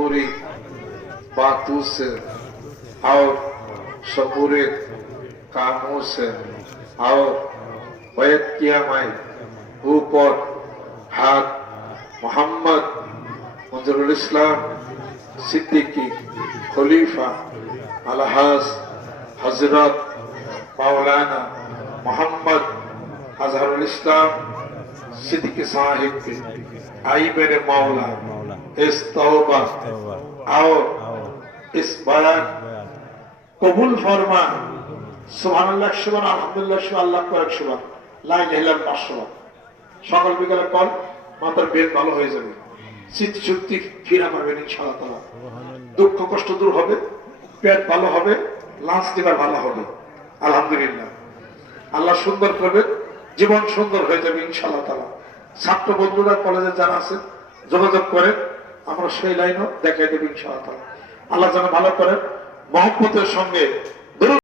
सबूरी बातों से और सबूरे कामों से और बैत किया मैं ऊपर हाथ मोहम्मद मंजरुल इस्लाम सिद्दीकी खलीफा अलहाज हजरत मौलाना मोहम्मद अजहरुल इस्लाम सिद्दीकी साहिब के आई मेरे मौला इस तौबा और इस बयान कबूल फरमा। सुबहानाल्लाह सुबहान আলহামদুলিল্লাহ সুবহান আল্লাহ কয়েক সুবহান লা ইলাহা ইল্লাল্লাহ 500 বার সকাল বিকালে কল মাথার পেট ভালো হয়ে যাবে, স্মৃতি শক্তি ফিরে পাবেন ইনশাআল্লাহ তাআলা, দুঃখ কষ্ট দূর হবে, পেট ভালো হবে, লাঞ্চ দিবার ভালো হবে। আলহামদুলিল্লাহ আল্লাহ সুন্দর করবে, জীবন সুন্দর হয়ে যাবে ইনশাআল্লাহ তাআলা। ছাত্র বন্ধুরা কলেজে যারা আছে যোগাযোগ করেন, আমরা সেই লাইনও দেখাই দেব ইনশাআল্লাহ তাআলা। আল্লাহ যেন ভালো করেন, মহব্বতের সঙ্গে